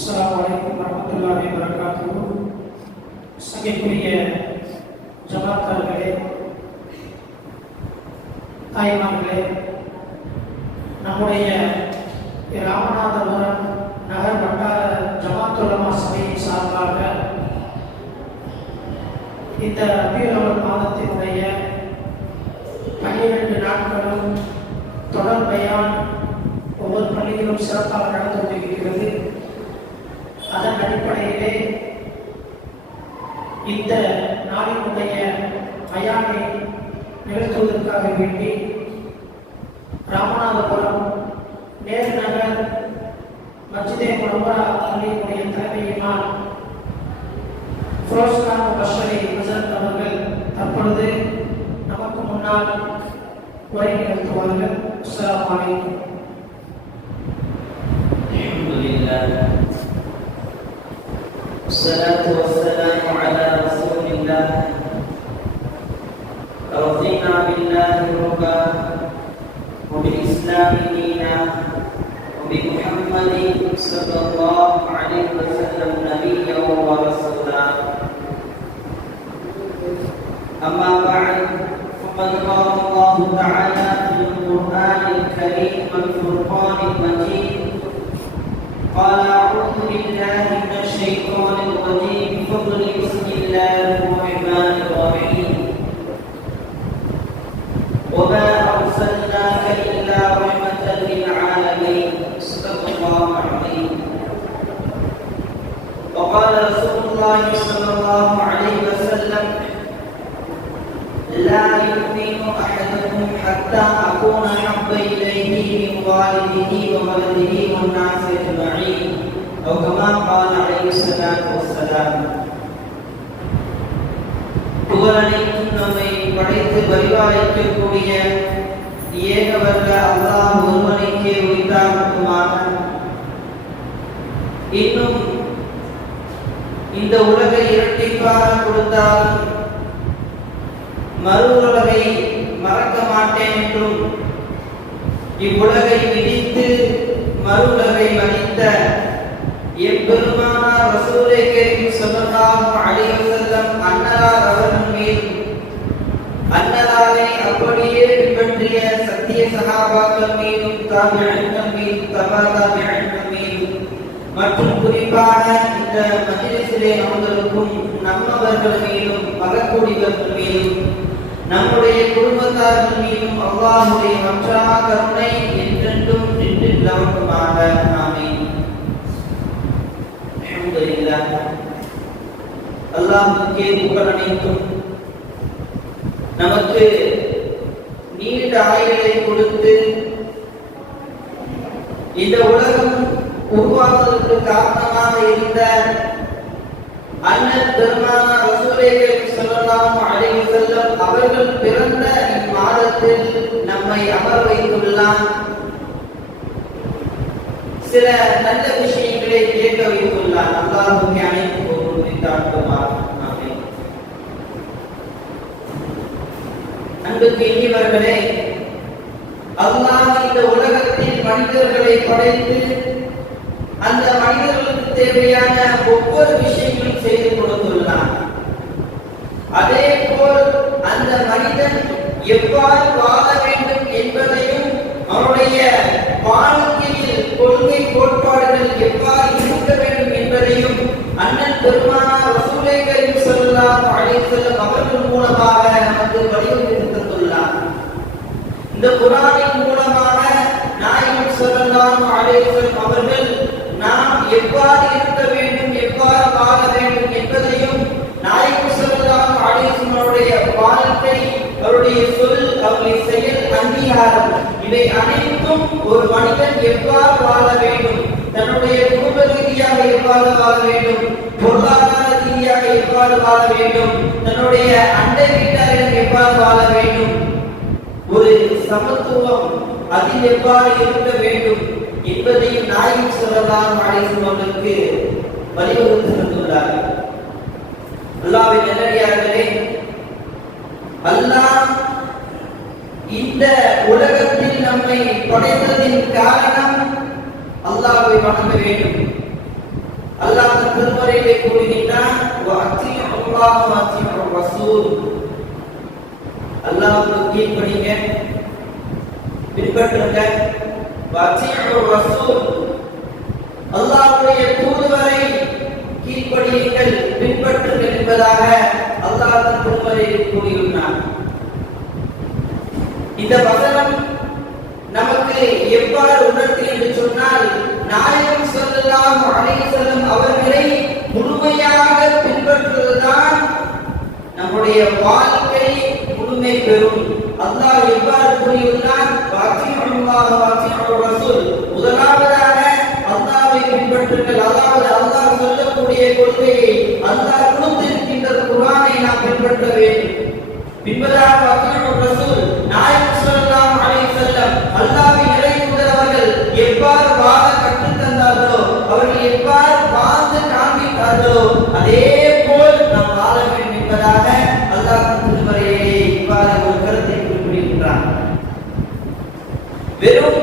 அஸ்ஸலாமு அலைக்கும் வரஹ்மத்துல்லாஹி வபரகாத்துஹு. சங்கைக்குரிய ஜமாத்தார்களே, தாய்மார்களே, நம்முடைய ராமநாதபுரம் நகர் வட்டார ஜமாத் உலமா சபையின் சார்பாக இந்த ரபியுல் அவ்வல் மாதத்தினுடைய 12 நாட்களும் தொடர் பயான் ஒவ்வொரு பள்ளியிலும் சிறப்பாக நடந்து கொண்டிருக்கிறது. அதன் அடிப்படையிலே இந்த நாளினுடைய பயானை நிகழ்த்துவதற்காக வேண்டி ராமநாதபுரம் நேரு நகர் மஸ்ஜிதே முனவ்வரா பள்ளியினுடைய தலைமையினால் ஃபிரோஸ்கான் பஷரி ஹஸரத் அவர்கள் தற்பொழுது நமக்கு முன்னால் உரை நிகழ்த்துவார்கள். அஸ்ஸலாமு அலைக்கும். அல்ஹம்துலில்லாஹ் வஸ்ஸலாத்து வஸ்ஸலாமு அலா ரசூலில்லாஹ் ரضينا بالله ربا وبالإسلام دينا وبمحمد صلى الله عليه وسلم نبيا ورسولا أما بعد فقد قال الله تعالى في القرآن الكريم والفرقان المجيد قال أعوذ بالله من الشيطان الرجيم بفضل بسم الله الرحمن الرحيم وما أرسلناك إلا رحمة للعالمين صدق الله العظيم. وقال رسول الله صلى الله عليه وسلم لا يؤمن أحدكم حتى أكون أحب إليه من والده وولده والناس أجمعين أو كما قال عليه الصلاة والسلام. புகழனைக்கும் நம்மை படைத்து பரிபாலிக்கக்கூடிய ஏகவல்ல அல்லாஹ் ஒருவனுக்கே உரித்தாகுமாக. இன்னும் இந்த உலகை இரட்டிப்பாக கொடுத்தாலும் மறு உலகை மறக்க மாட்டேன் என்றும் இவ்வுலகை விதித்து மறு உலகை மதித்த எம்பெருமானார் ரசூலே கரீம் ஸல்லல்லாஹு அலைஹி வஸல்லம் அன்னலார் அவர்கள் மீது அன்னலாரை அப்படியே பின்பற்றிய சத்திய சஹாபாக்கள் மீதும் தாபிஈன்கள் மீதும் தபா தாபிஈன்கள் மீதும் மற்றும் குறிப்பான இந்த மஜ்லிஸிலே அமர்ந்திருக்கும் நம்மவர்கள் மீதும் மகக்கூடியவர்கள் மீதும் நம்முடைய குடும்பத்தார்கள் மீதும் அல்லாஹ்வுடைய மற்றா கருணை என்றென்றும் நின்று நிலவட்டுமாக. ஆமீன். அல்ஹம்துலில்லாஹ். அல்லாஹ்வுக்கே புகழ் அனைத்தும். நமக்கு நீண்ட ஆயுளை கொடுத்து இந்த உலகம் உருவாவதற்கு காரணமாக இருந்த அண்ணல் பெருமானார் ரசூலே கரீம் ஸல்லல்லாஹு அலைஹி வஸல்லம் அவர்கள் பிறந்த இம்மாதத்தில் நம்மை அமர வைத்துள்ளார். சில நல்ல விஷயங்களை கேட்க வைத்துள்ளார். அல்லாஹ்வுக்கு அனைத்து புகழும் உரித்தாகுமாக. ஆமென். அன்புக்கு இனியவர்களே, அல்லாஹ் இந்த உலகத்தில் மனிதர்களை படைத்து அந்த மனிதர்களுக்கு தேவையான ஒவ்வொரு விஷயங்களும் செய்து கொடுத்துள்ளார். அதே போல் அந்த மனிதன் எவ்வாறு வாழ வேண்டும் என்பதையும் அவருடைய வாழ்க்கையில் கொள்கை கோட்பாடுகள் எவ்வாறு இருக்க வேண்டும் என்பதையும் அண்ணன் பெருமானார் ரசூலே கரீம் ஸல்லல்லாஹு அலைஹி வஸல்லம் அவர்கள் மூலமாக நமக்கு வழிவகுத்து தந்துள்ளார். இந்த குர்ஆனின் மூலமாக நாயகம் ஸல்லல்லாஹு அலைஹி வஸல்லம் அவர்கள் நாம் எவ்வாறு இருக்க வேண்டும், எவ்வாறு வாழ வேண்டும் என்பதையும் நாயகம் ஸல்லல்லாஹு அலைஹி வஸல்லம் அவருடைய வாழ்க்கை, அவருடைய சொல், அவருடைய செயல், அங்கீகாரம் இவை அனைத்தும் ஒரு மனிதன் எவ்வாறு வாழ வேண்டும், தன்னுடைய குடும்ப ரீதியாக எவ்வாறு வாழ வேண்டும், பொருளாதார ரீதியாக எவ்வாறு வாழ வேண்டும், தன்னுடைய அண்டை வீட்டாரிடம் எவ்வாறு வாழ வேண்டும், ஒரு சமத்துவம் அதில் எவ்வாறு இருக்க வேண்டும் என்பதையும் நாயகம் ஸல்லல்லாஹு அலைஹி வஸல்லம் அவர்களுக்கு வழிவகுத்து தந்துள்ளார்கள். அல்லாஹ்வின் நல்லடியார்களே, அல்லாஹ் இந்த உலகத்தில் நம்மை படைத்ததின் காரணம் அல்லாஹ்வை வணங்க வேண்டும். திருமறையிலே கூறுகின்றான், வஅத்தியுல்லாஹ வஅத்தியுர் ரசூல். அல்லாஹ்வுக்கு கீழ்ப்படிங்க, பின்பற்றுங்க. வஅத்தியுர் ரசூல், அல்லாஹ்வுடைய தூதுவரை கீழ்ப்படியுங்கள், பின்பற்றுங்கள் என்பதாக அல்லாஹ் தன் திருமறையில் கூறியுள்ளான். இந்த வசனம் நமக்கு எவ்வாறு உணர்த்தி என்று சொன்னால், நாயகம் ஸல்லல்லாஹு அலைஹி வஸல்லம் அவர்களை முழுமையாக பின்பற்றுவதுதான் நம்முடைய வாழ்க்கை முழுமை பெறும். அல்லாஹ் எவ்வாறு கூறியுள்ளான், வஅத்தியுல்லாஹ வஅத்தியுர் ரசூல். முதலாவதாக அல்லாஹ்வை பின்பற்றுங்கள். அதாவது அல்லாஹ் சொல்லக்கூடிய கொள்கையை, அல்லாஹ் கொடுத்திருக்கின்ற குர்ஆனை நாம் பின்பற்ற வேண்டும். பின்பதாக வஅத்தியுர் ரசூல், நாயகம் ஸல்லல்லாஹு அலைஹி வஸல்லம் அல்லாஹ்வின் இறை தூதரவர்கள் எவ்வாறு வாழ கற்றுத் தந்தார்களோ, அவர்கள் எவ்வாறு வாழ்ந்து காண்பித்தார்களோ, அதே போல் நாம் வாழ வேண்டும் என்பதாக அல்லாஹ் திருமறையிலே இவ்வாறு ஒரு கருத்தை குறிப்பிடுகின்றான். வெறும்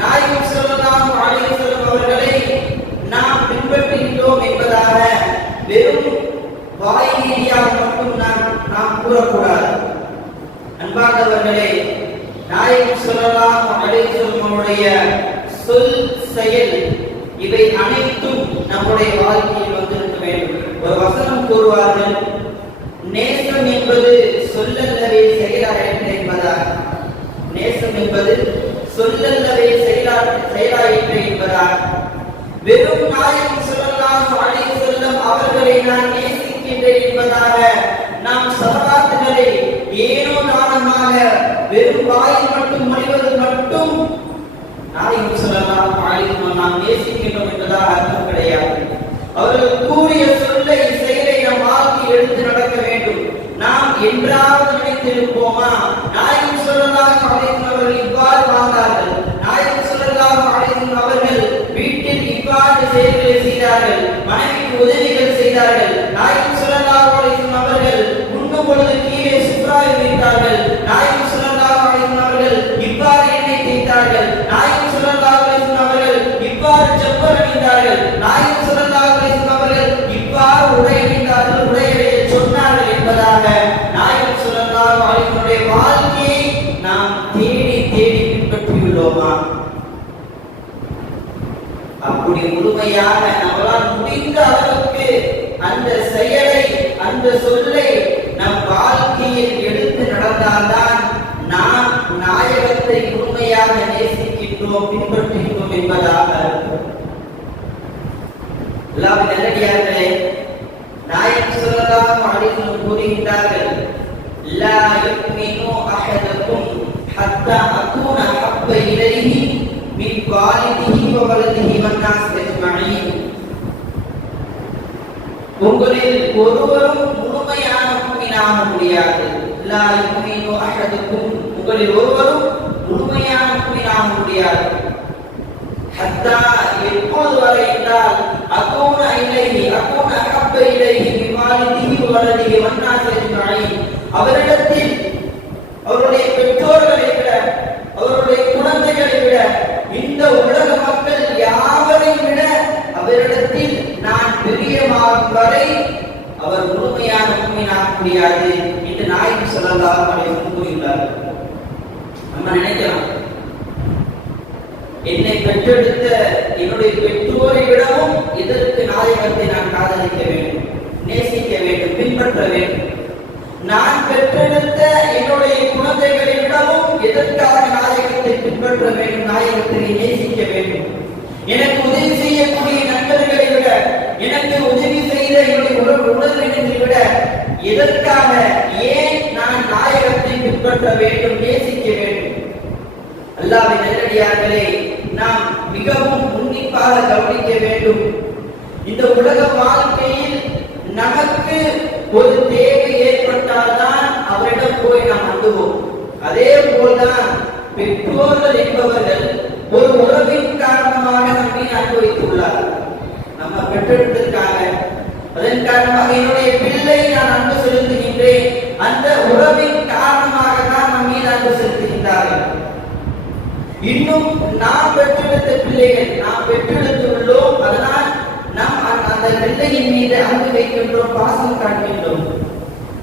நாயகம் ஸல்லல்லாஹு அலைஹி வஸல்லம் அவர்களை நாம் பின்பற்றுகின்றோம் என்பதாக வெறும் வாயிலியாக மட்டும் நாம் கூறக்கூடாது. அன்பார்ந்தவர்களே, நாயகம் ஸல்லல்லாஹு அலைஹி வஸல்லம் அவருடைய சொல், செயல் இவை அனைத்தும் நம்முடைய வாழ்க்கையில் வந்திருக்க வேண்டும். ஒரு வசனம் கூறுவார்கள், நேசம் என்பது சொல்லல்லவே செயலாயிற்று என்பதாக. நேசம் என்பது சொல்லல்லவே செயலாயிற்று என்பதாக. வெறும் நாயகம் ஸல்லல்லாஹு அலைஹி வஸல்லம் அவர்களை நான் நேசிக்கின்றேன் என்பதாக நாம் ஸலவாத்துகளை ஏனோ தானமாக வெறும் வாயில் மட்டும் மொழிவது மட்டும் நாயகம் ஸல்லல்லாஹு அலைஹி வஸல்லம் நாம் நேசிக்கின்றோம் என்பதாக அர்த்தம் கிடையாது. அவர்கள் கூறிய சொல்லை, செயலை நம் வாழ்க்கையில் எடுத்து நடக்க வேண்டும். நாம் என்றாவது நினைத்திருப்போமா, நாயகம் ஸல்லல்லாஹு அலைஹி வஸல்லம் அவர்கள் இவ்வாறு வாழ்ந்தார்கள், நாயகம் ஸல்லல்லாஹு அலைஹி வஸல்லம் அவர்கள் வீட்டில் இவ்வாறு செயல்களை செய்தார்கள், மனைவிக்கு உதவிகள் செய்தார்கள், நாயகம் ஸல்லல்லாஹு அலைஹி வஸல்லம் அவர்கள் உண்ணும் பொழுது கீழே சுப்ராவை வைத்தார்கள், நாயகம் ஸல்லல்லாஹு அலைஹி வஸல்லம் அவர்கள் இவ்வாறு எண்ணெய் தேய்த்தார்கள், நாயகம் ஸல்லல்லாஹு அலைஹி வஸல்லம் அவர்கள் இவ்வாறு செப்பல் அணிந்தார்கள், நாயகம் ஸல்லல்லாஹு அலைஹி வஸல்லம் அவர்கள் இவ்வாறு உடை அணிந்தார்கள், உடையடைய சொன்னார்கள் என்பதாக நாயகம் ஸல்லல்லாஹு அலைஹி வஸல்லம் வாழ்க்கையை நாம் தேடி தேடி பின்பற்றியுள்ளோமா? அப்படி முழுமையாக நம்மளால் முடிந்த அளவுக்கு அந்த செயலை, அந்த சொல்லை நம் வாழ்க்கையில் எடுத்து நடந்தால்தான் நாம் நாயகத்தை முழுமையாக நேசிக்கின்றோம், பின்பற்றுகின்றோம் என்பதாக. அல்லாஹ்வின் நல்லடியார்களே, நாயகம் ஸல்லல்லாஹு அலைஹி வஸல்லம் கூறுகின்றார்கள், லா யுமினு அஹதுக்கும் ஹத்தா அகூன ஹப்ப இலைஹி மின் வாலிதிஹி வ வலதிஹி வன்னாஸ் அஜ்மஈன். உங்களில் ஒருவரும் முழுமையான முஃமினாக முடியாது. லா யுமினு அஹதுக்கும், உங்களில் ஒருவரும் முழுமையான முஃமினாக முடியாது. ஹத்தா, எப்போது வரை என்றால், அகூன இலைஹி, அகூன ஹப்ப இலைஹி மின் வாலிதிஹி வ வலதிஹி வன்னாஸ் அஜ்மஈன். அவரிடத்தில் அவருடைய பெற்றோர்களை விட, அவருடைய குழந்தைகளை விட, இந்த உலக மக்கள் யாவரையும் விட அவரிடத்தில் நான் பிரியமாகும் வரை அவர் முழுமையான முஃமினாக முடியாது என்று நாயகம் ஸல்லல்லாஹு அலைஹி வஸல்லம் கூறியுள்ளார்கள். நம்ம நினைக்கலாம், என்னை பெற்றெடுத்த என்னுடைய பெற்றோரை விடவும் இதற்கு நாயகத்தை நான் காதலிக்க வேண்டும், நேசிக்க வேண்டும், பின்பற்ற வேண்டும். நான் பெற்றெடுத்த என்னுடைய குழந்தைகளை விடவும் எதற்காக நாயகத்தை பின்பற்ற வேண்டும், நாயகத்தை நேசிக்க வேண்டும். எனக்கு உதவி செய்யக்கூடிய நண்பர்களை விட, எனக்கு உதவி செய்த என்னுடைய உறவினர்களை விட எதற்காக, ஏன் நான் நாயகத்தை பின்பற்ற வேண்டும், நேசிக்க வேண்டும்? அல்லாஹ்வின் நல்லடியார்களே, நாம் மிகவும் உன்னிப்பாக கவனிக்க வேண்டும். இந்த உலக வாழ்க்கையில் நமக்கு ஒரு தேவை ஏற்பட்டால்தான் அவரிடம் போய் நாம் அணுகுவோம். அதே போல்தான் பெற்றோர்கள் என்பவர்கள் ஒரு உறவின் காரணமாக நம்மை அன்பு வைத்துள்ளார்கள். நம்ம பெற்றெடுத்ததற்காக, அதன் காரணமாக என்னுடைய பிள்ளை நான் அன்பு செலுத்துகின்றேன், அந்த உறவின் காரணமாக தான் நம் மீது அன்பு செலுத்துகின்றார்கள். இன்னும் நாம் பெற்றெடுத்த பிள்ளைகள், நாம் பெற்றெடுத்துள்ளோம், அதனால் நாம் அந்த பிள்ளையை பிள்ளையின் மீது அன்பு வைக்கின்றோம், பாசம் காட்டுகின்றோம்,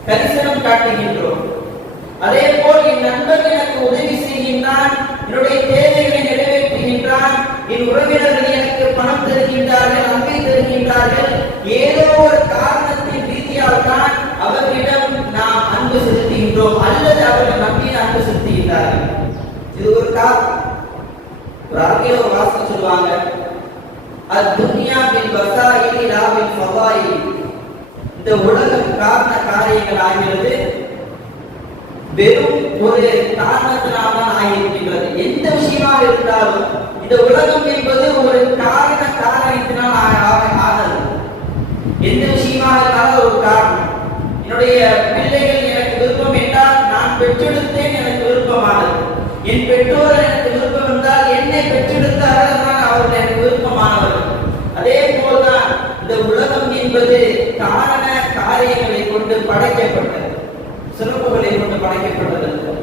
கரிசனம் காட்டுகின்றோம். அதே போல் என் நண்பன் எனக்கு உதவி செய்கின்றான், என்னுடைய தேவைகளை நிறைவேற்றுகின்றான், என் உறவினர்கள் எனக்கு பணம் தருகின்றார்கள், அன்பை தருகின்றார்கள், ஏதோ ஒரு காரணத்தின் ரீதியால் தான் அவர்களிடம் நாம் அன்பு செலுத்துகின்றோம் அல்லது அவர்கள் நம்பின அன்பு செலுத்துகின்றார்கள். இது ஒரு காரணம். ஒரு அரபில ஒரு வாசகம் சொல்லுவாங்க, அத்துன்யா பில் வசாயிலி லா பில் ஃபதாயிலி. இந்த உலகம் காரண காரியங்கள் ஆகிறது வெறும் ஒரு காரணத்தினால் தான் ஆகியிருக்கின்றது. எந்த விஷயமாக இருந்தாலும் இந்த உலகம் என்பது ஒரு காரணத்தினால் ஆனது. எந்த விஷயமாக இருந்தாலும் ஒரு காரணம். என்னுடைய பிள்ளைகள் எனக்கு விருப்பம் என்றால் நான் பெற்றெடுத்தேன், எனக்கு விருப்பமானது. என் பெற்றோர் எனக்கு விருப்பம் என்றால் என்னை பெற்றெடுத்தார்கள், அவர்கள் எனக்கு விருப்பமானவர்கள். அதே போல்தான் இந்த உலகம் என்பது காரண காரியங்களை கொண்டு படைக்கப்பட்டது, சிறப்புகளை கொண்டு படைக்கப்பட்டது.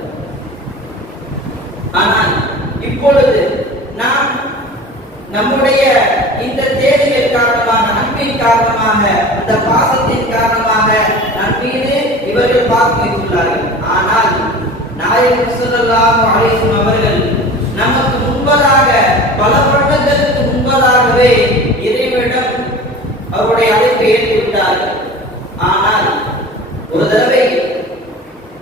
ஆனால் இப்பொழுது நாம் நம்முடைய இந்த தேவைகள் காரணமாக, அன்பின் காரணமாக, அந்த பாசத்தின் காரணமாக நம் மீது இவர்கள் பார்க்கிறார்கள். ஆனால் நாயகம் ஸல்லல்லாஹு அலைஹி வஸல்லம் அவர்கள் நமக்கு முன்பதாக, பல வருடங்களுக்கு முன்பதாகவே இறைவனிடம் அவருடைய அழைப்பை ஏற்றுவிட்டார்கள். ஆனால் ஒரு தடவை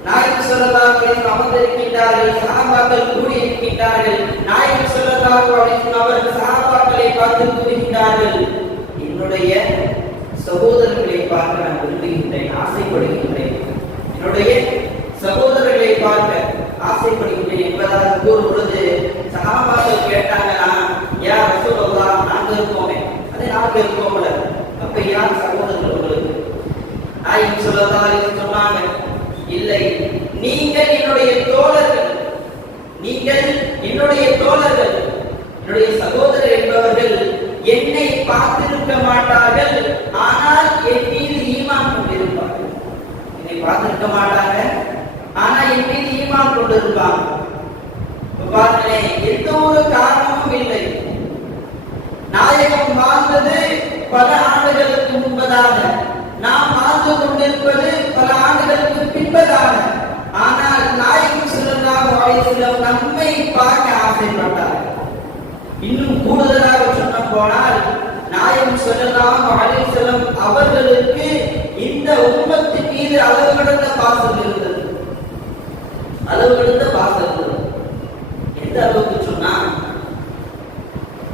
நாயகம் ஸல்லல்லாஹு அலைஹி வஸல்லம் அமர்ந்திருக்கின்றார்கள், சஹாபாக்கள் கூடியிருக்கின்றார்கள். நாயகம் ஸல்லல்லாஹு அலைஹி வஸல்லம் அவர்கள் சஹாபாக்களை பார்த்து கூறுகின்றார்கள், என்னுடைய சகோதரர்களை பார்க்க நான் விரும்புகின்றேன், ஆசைப்படுகின்றேன், என்னுடைய சகோதரர்களை பார்க்க ஆசைப்படுகின்றேன் என்பதாக கூறும் பொழுது சஹாபாக்கள் கேட்டாங்கன்னா, யா ரசூலுல்லாஹ், நாங்க இருக்கோமே, அதே நாங்க இருக்கோம்ல, அப்ப யார் சகோதரர்கள் உங்களுக்கு? நாயகம் ஸல்லல்லாஹு அலைஹி வஸல்லம் சொன்னாங்க, இல்லை, நீங்கள் என்னுடைய தோழர்கள், நீங்கள் என்னுடைய தோழர்கள். என்னுடைய சகோதரர் என்பவர்கள் என்னை பார்த்திருக்க மாட்டார்கள், ஆனால் என் மீது ஈமான் கொண்டிருப்பார்கள். என்னை பார்த்திருக்க மாட்டாங்க, ஆனா என் மீது ஈமான் கொண்டிருப்பாங்க. பாருங்களேன், எந்த ஒரு காரணமும் இல்லை. நாயகம் வாழ்ந்தது பல ஆண்டுகளுக்கு முன்பதாக, நாம் வாழ்ந்து கொண்டிருப்பது பல ஆண்டுகளுக்கு பின்பதாக. ஆனால் நாயகம் ஸல்லல்லாஹு அலைஹி வஸல்லம் நம்மை பார்க்க ஆசைப்பட்டார்கள். இன்னும் கூடுதலாக சொல்ல போனால் நாயகம் ஸல்லல்லாஹு அலைஹி வஸல்லம் அவர்களுக்கு இந்த உம்மத்தின் மீது அளவு கடந்த பாசம் இருந்தது, அளவு கடந்த பாசம் இருந்தது. எந்த அளவுக்கு சொன்னா,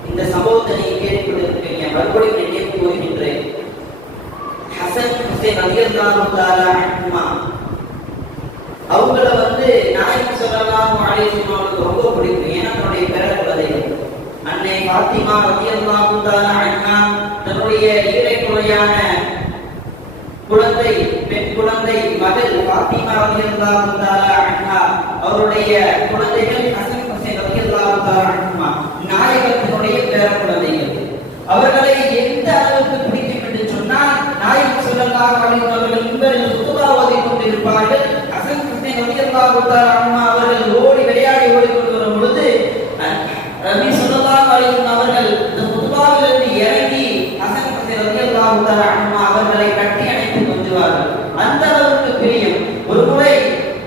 இந்த சம்பவத்தை நீங்க கேட்டுக்கொண்டிருக்கீங்க, மறுபடியும் நினைவு கூறுகின்றேன். ஹசன் ஹுசைன் ரலியல்லாஹு தஆலா அன்ஹுமா அவங்கள நாயகம் ஸல்லல்லாஹு அலைஹி வஸல்லம் அவங்களுக்கு ரொம்ப பிடிக்கும். ஏன்னா தன்னுடைய பேரக்குழந்தைகள் அன்னை ஃபாத்திமா ரலியல்லாஹு தஆலா அன்ஹா தன்னுடைய இறைக்குழையான குழந்தை, பெண் குழந்தை மகள் ஃபாத்திமா ரலியல்லாஹு தஆலா அன்ஹா அவருடைய குழந்தைகள் ஹசன் ஹுசைன் ரலியல்லாஹு தஆலா அன்ஹுமா நாயகத்தினுடைய பேரக்குழந்தைகள். அவர்களை எந்த அளவுக்கு பிடிக்கும் என்று சொன்னால், நாயகம் ஸல்லல்லாஹு அலைஹி வஸல்லம் அவர்கள் முன்பரில் குத்பா ஓதிக் கொண்டிருப்பார்கள். ஹசன் ஹுசைன் ரலியல்லாஹு தஆலா அன்ஹுமா அவர்கள் ஓடி விளையாடி ஓடிக்கொண்டு வரும் பொழுது நபி ஸல்லல்லாஹு அலைஹி வஸல்லம் அவர்கள் இந்த குத்பாவிலிருந்து இறங்கி ஹசன் ஹுசைன் ரலியல்லாஹு தஆலா அன்ஹுமா அவர்களை கட்டி அணைத்து கொஞ்சுவார்கள். அந்த அளவுக்கு பிரியம். ஒரு முறை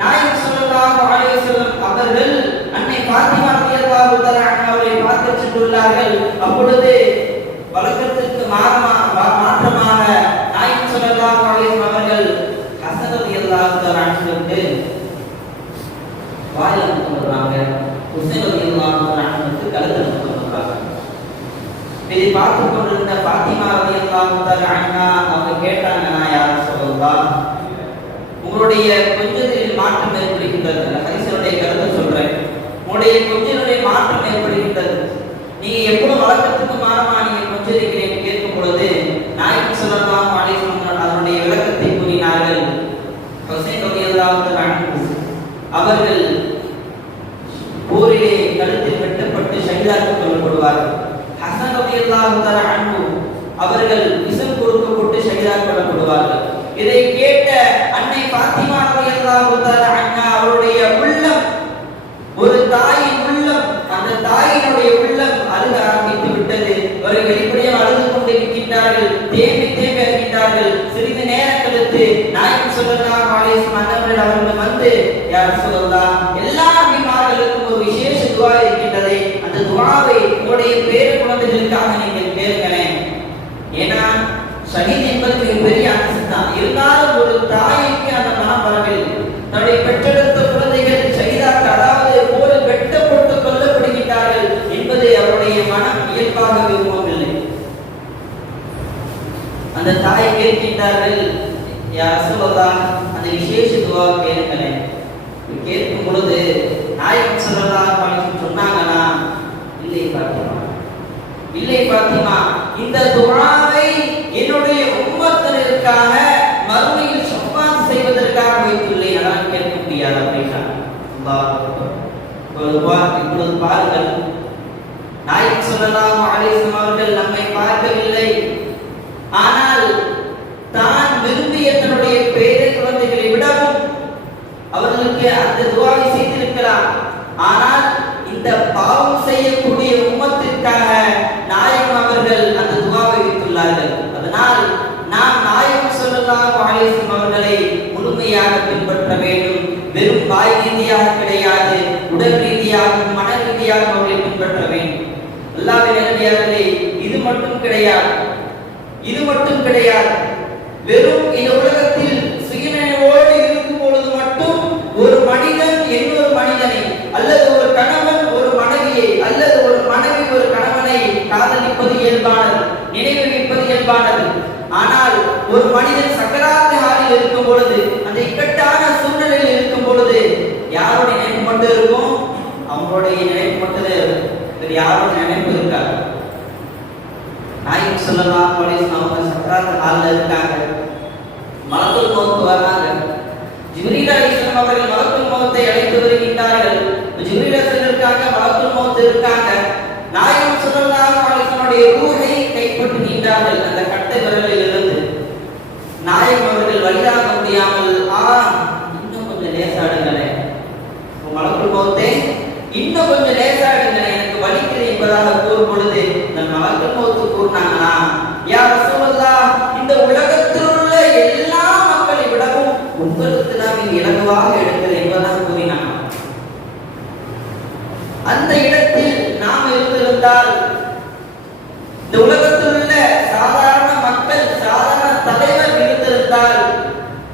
நாயகம் ஸல்லல்லாஹு அலைஹி வஸல்லம் அவர்கள் அன்னை ஃபாத்திமா ரலியல்லாஹு தஆலா அன்ஹா அவரை பார்க்க சென்றுள்ளார்கள். அப்பொழுது வழக்கத்திற்கு மாற்றமாக நாயகம் ஸல்லல்லாஹு அலைஹி வஸல்லம் அவர்கள் ஹசன் ரலியல்லாஹு தஆலா அன்ஹுவுக்கு வாயில கொடுக்குறாங்க, ஹுசைன் ரலியல்லாஹு தஆலா அன்ஹுவுக்கு கழுத்துல கொடுக்குறாங்க. இதை பார்த்து கொண்டிருந்த ஃபாத்திமா ரலியல்லாஹு தஆலா அன்ஹா அவங்க கேட்டாங்க, நான் யார சொல்லலாம், உங்களுடைய கொஞ்சத்தில் மாற்றம் ஏற்படுகின்றது. ஹதீஸுடைய கருத்தை சொல்றேன், உங்களுடைய கொஞ்சத்தினுடைய மாற்றம் ஏற்படுகின்றது. நீங்க எப்பொழுது வழக்கத்துக்கு மாறமா நீங்க கொஞ்சிருக்கிறேன் கேட்கும் பொழுது நாயகம் ஸல்லல்லாஹு அலைஹி வஸல்லம் அதனுடைய விளக்கத்தை கூறினார்கள். ஹுசைன் ரலியல்லாஹு தஆலா அன்ஹு அவர்கள் போரிலே கழுத்தில் வெட்டப்பட்டு ஷஹீதாக்கி கொல்லப்படுவார்கள். ஹசன் ரலியல்லாஹு தஆலா அன்ஹு அவர்கள் விஷம் கொடுக்கப்பட்டு ஷஹீதாக்கி கொல்லப்படுவார்கள். இதை கேட்ட அன்னை ஃபாத்திமா ரலியல்லாஹு தஆலா அன்ஹா அவருடைய உள்ளம், ஒரு தாயின் உள்ளம், அந்த தாயினுடைய உள்ளம் அழுக ஆரம்பித்து விட்டது. அவர்கள் வெளிப்படையாக அழுது கொண்டிருக்கின்றார்கள். தேம்பி தேம்பி நாயகம் ஸல்லல்லாஹு அலைஹி வஸல்லம் அவர்கள் வந்து யா ரசூலல்லாஹ் எல்லா நபிமார்களுக்கும் ஒரு விசேஷ துஆ இருக்கின்றது, அந்த துஆவை உங்களுடைய பேர குழந்தைகளுக்காக நீங்கள் கேளுங்களேன். ஏன்னா ஷஹீத் என்பது பெரிய அந்தஸ்து தான். இருந்தாலும் ஒரு தாய்க்கு அந்த மனம் வரவில்லை. தன்னுடைய பெற்றெடுத்த குழந்தைகள் ஷஹீதாக, அதாவது போரில் வெட்டப்பட்டு கொல்லப்படுகிறார்கள் என்பது அவருடைய மனம் இயல்பாக விரும்பவில்லை. அந்த தாய் கேட்கின்றார்கள், யா ரசூலல்லாஹ் அந்த விசேஷ துஆ கேளுங்களேன். கேட்கும் பொழுது நாயகம் ஸல்லல்லாஹு அலைஹி வஸல்லம் சொன்னாங்கன்னா, இல்லை பாத்திமா, இல்லை பாத்திமா, இந்த துஆவை என்னுடைய உம்மத்தினருக்காக மறுமையில் ஷஃபாத் செய்வதற்காக வைத்துள்ளேன், அதனால் கேட்க முடியாது அப்படின்றாங்க. அல்லாஹ் அக்பர். இப்பொழுது பாருங்கள், நாயகம் ஸல்லல்லாஹு அலைஹி வஸல்லம் அவர்கள் நம்மை பார்க்கவில்லை, ஆனால் தான் விரும்பிய தன்னுடைய பேர குழந்தைகளை விடவும் அவர்களுக்கு அந்த துஆவை செய்திருக்கலாம். ஆனால் இந்த பாவம் செய்யக்கூடிய உம்மத்திற்காக நாயகம் அவர்கள் அந்த துஆவை வைத்துள்ளார்கள். அதனால் நாம் நாயகம் ஸல்லல்லாஹு அலைஹி வஸல்லம் அவர்களை முழுமையாக பின்பற்ற வேண்டும். வெறும் வாய் ரீதியாக கிடையாது, உடல் ரீதியாக மன ரீதியாக அவர்களை பின்பற்ற வேண்டும். அல்லாஹ்வின் நல்லடியார்களே, இது மட்டும் கிடையாது, இது மட்டும் கிடையாது. வெறும் இந்த உலகத்தில் சுயநினைவோடு இருக்கும் பொழுது மட்டும் ஒரு மனிதன் இன்னொரு மனிதனை, அல்லது ஒரு கணவன் ஒரு மனைவியை, அல்லது ஒரு மனைவி ஒரு கணவனை காதலிப்பது இயல்பானது, நினைவு வைப்பது இயல்பானது. ஆனால் ஒரு மனிதன் சக்கராத்து ஹாலில் இருக்கும் பொழுது, அந்த இக்கட்டான சூழ்நிலையில் இருக்கும் பொழுது யாருடைய நினைப்பு மட்டும் இருக்கும்? அவங்களுடைய நினைப்பு மட்டும், வேறு யாருடைய நினைப்பு இருக்காது. நாயகம் ஸல்லல்லாஹு அலைஹி வஸல்லம் அவங்க சக்கராத்து ஹாலில் இருக்காங்க. மலக்குல் மௌத் வராங்க. ஜிப்ரீல் அலைஹிஸ்ஸலாம் அவர்கள் மலக்குல் மௌத்தை அழைத்து வருகின்றார்கள். ஜிப்ரீல் அலைஹிஸ்ஸலாம் இருக்காங்க, மலக்குல் மௌத் இருக்காங்க. நாயகம் ஸல்லல்லாஹு அலைஹி வஸல்லம் ரூஹை கைப்பற்றுகின்றார்கள் அந்த கட்டை விரலில் இருந்து. நாயகம் அவர்கள் வலிதாக முடியாமல், இன்னும் கொஞ்சம் லேசாடுங்களே, மலக்குல் மௌத்தை இன்னும் கொஞ்சம் லேசாடுங்களே, எனக்கு வலிக்கிறது என்பதாக கூறும் பொழுது இந்த மலக்குல் மௌத் கூறினாங்களா, யா ரசூலல்லாஹ் இந்த உலகத்தில் உள்ள எல்லா மக்களை விடவும் உங்களுக்கு நான் இலகுவாக எடுக்கிறேன் என்பதாக கூறினாங்க. அந்த இடத்தில் நாம் இருந்திருந்தால் இந்த உலகத்தில் உள்ள சாதாரண மக்கள், சாதாரண தலைவர் இருந்திருந்தால்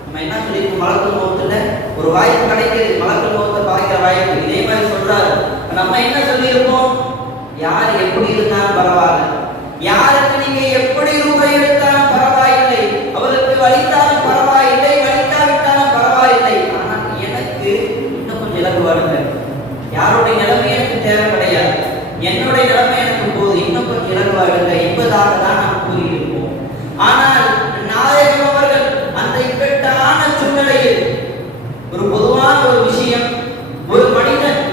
நம்ம என்ன சொல்லிருக்கோம்? மலக்குல் மௌத்துல ஒரு வாய்ப்பு கிடைக்கிறது, மலக்குல் மௌத்தை பார்க்கிற வாய்ப்பு, இதே மாதிரி சொல்றாரு. நம்ம என்ன சொல்லியிருப்போம்? யார் எப்படி இருந்தாலும் பரவாயில்ல, யாருக்கு நீங்க எப்படி ரூபாய் எடுத்தாலும் பரவாயில்லை, அவருக்கு வலித்தாலும் பரவாயில்லை, வலிக்காவிட்டாலும் பரவாயில்லை, ஆனால் எனக்கு இன்னும் கொஞ்சம் இலகுவாடுங்க, யாருடைய நிலைமை எனக்கு தேவை கிடையாது, என்னுடைய நிலைமை எனக்கு போதும், இன்னும் கொஞ்சம் இலகுவாடுங்க என்பதாக தான் நாம் கூறியிருப்போம். ஆனால் நாயகம் அவர்கள் அந்த இக்கட்டான சூழ்நிலையில் ஒரு பொதுவான ஒரு விஷயம், ஒரு மனிதன்